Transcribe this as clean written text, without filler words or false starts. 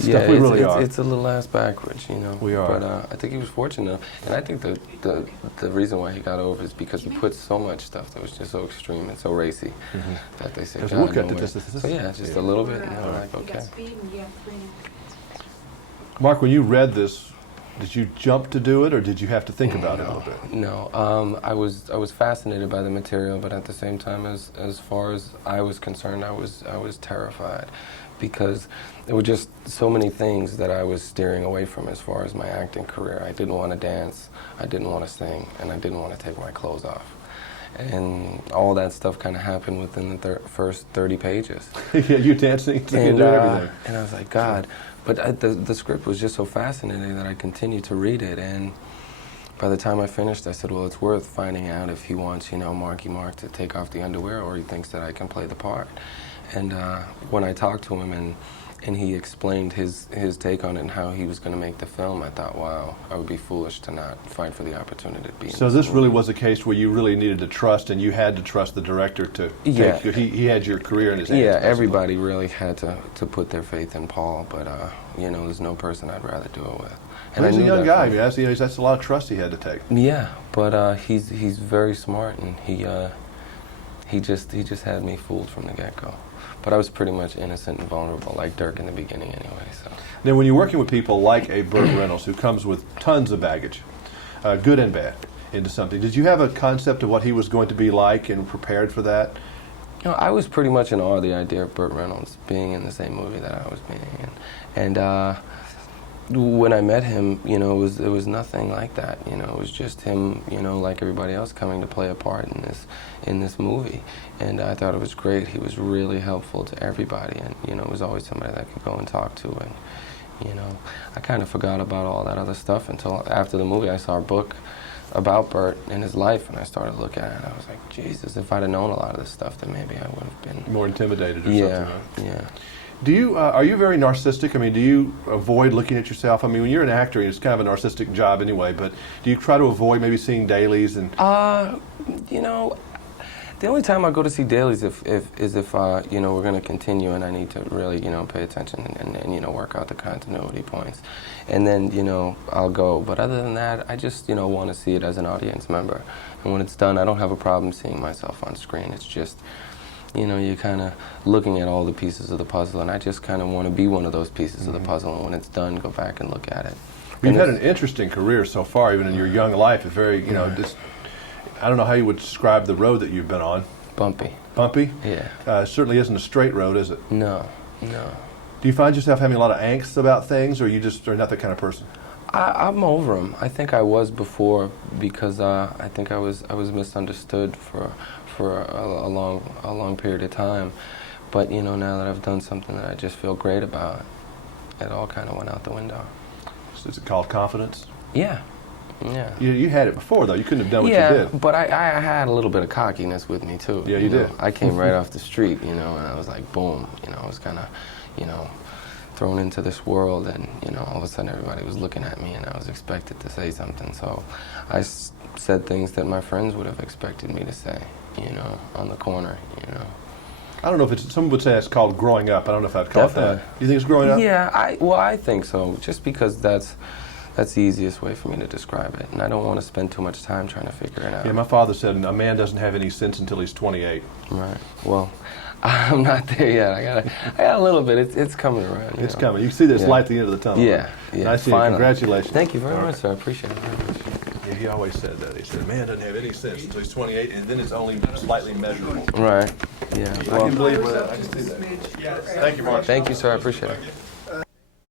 stuff. We really are. It's a little ass backwards, you know. We are. But I think he was fortunate, and I think the reason why he got over is because he put so much stuff that was just so extreme and so racy that they said, we'll cut to nowhere. this. So yeah, just a little bit, and they were like, okay. Mark, when you read this, did you jump to do it, or did you have to think about it a little bit? No, I was fascinated by the material, but at the same time, as far as I was concerned, I was terrified, because there were just so many things that I was steering away from as far as my acting career. I didn't want to dance, I didn't want to sing, and I didn't want to take my clothes off. And all that stuff kind of happened within the first 30 pages. Yeah, you dancing, you doing everything. And I was like, God. But the script was just so fascinating that I continued to read it. And by the time I finished, I said, well, it's worth finding out if he wants, you know, Marky Mark to take off the underwear, or he thinks that I can play the part. And when I talked to him and he explained his take on it and how he was going to make the film, I thought, wow, I would be foolish to not fight for the opportunity to be in So this movie. really was a case where you really needed to trust, and you had to trust the director to take you. He had your career in his hands. Yeah, basically. everybody really had to put their faith in Paul, but you know, there's no person I'd rather do it with. And he's a young guy. That's a lot of trust he had to take. Yeah, but he's very smart, and he just had me fooled from the get-go. But I was pretty much innocent and vulnerable, like Dirk in the beginning anyway. So. Now, when you're working with people like a Burt Reynolds, who comes with tons of baggage, good and bad, into something, did you have a concept of what he was going to be like and prepared for that? You know, I was pretty much in awe of the idea of Burt Reynolds being in the same movie that I was being in. And when I met him, you know, it was nothing like that. You know, it was just him, you know, like everybody else, coming to play a part in this movie. And I thought it was great. He was really helpful to everybody, and you know, it was always somebody that I could go and talk to. And you know, I kind of forgot about all that other stuff until after the movie. I saw a book about Burt and his life, and I started looking at it. I was like, Jesus, if I'd have known a lot of this stuff, then maybe I would have been more intimidated or something. Right? Yeah. Do you are you very narcissistic? I mean, do you avoid looking at yourself? I mean, when you're an actor, it's kind of a narcissistic job anyway. But do you try to avoid maybe seeing dailies and? You know, the only time I go to see dailies is if you know, we're going to continue and I need to really, you know, pay attention and you know, work out the continuity points, and then you know, I'll go. But other than that, I just, you know, want to see it as an audience member. And when it's done, I don't have a problem seeing myself on screen. It's just, you know, you're kind of looking at all the pieces of the puzzle, and I just kind of want to be one of those pieces of the puzzle, and when it's done, go back and look at it. You've had an interesting career so far, even in your young life. It's very, you know, just, I don't know how you would describe the road that you've been on. Bumpy. Bumpy? Yeah. Certainly isn't a straight road, is it? No, no. Do you find yourself having a lot of angst about things, or you just are not that kind of person? I'm over them. I think I was before, because I think I was misunderstood for a long period of time. But you know, now that I've done something that I just feel great about, it all kind of went out the window. So is it called confidence? Yeah. Yeah. You had it before, though. You couldn't have done what you did. Yeah, but I had a little bit of cockiness with me, too. Yeah, you know? did. I came right off the street, you know, and I was like, boom. You know, I was kind of, you know, thrown into this world, and, you know, all of a sudden everybody was looking at me, and I was expected to say something. So I said things that my friends would have expected me to say, you know, on the corner, you know. I don't know if it's, some would say it's called growing up. I don't know if I'd call it that. Do you think it's growing up? Yeah, I think so, just because that's the easiest way for me to describe it, and I don't want to spend too much time trying to figure it out. Yeah, my father said a man doesn't have any sense until he's 28. Right. Well, I'm not there yet. I got a little bit. It's coming around. It's coming. You see there's light at the end of the tunnel. Yeah. Yeah. Nice to see you. Congratulations. Thank you very much, sir. I appreciate it very much. Yeah, he always said that. He said a man doesn't have any sense until he's 28, and then it's only slightly measurable. Right. Yeah. I can believe that. I can see that. Thank you, Mark. Thank you, sir. I appreciate it.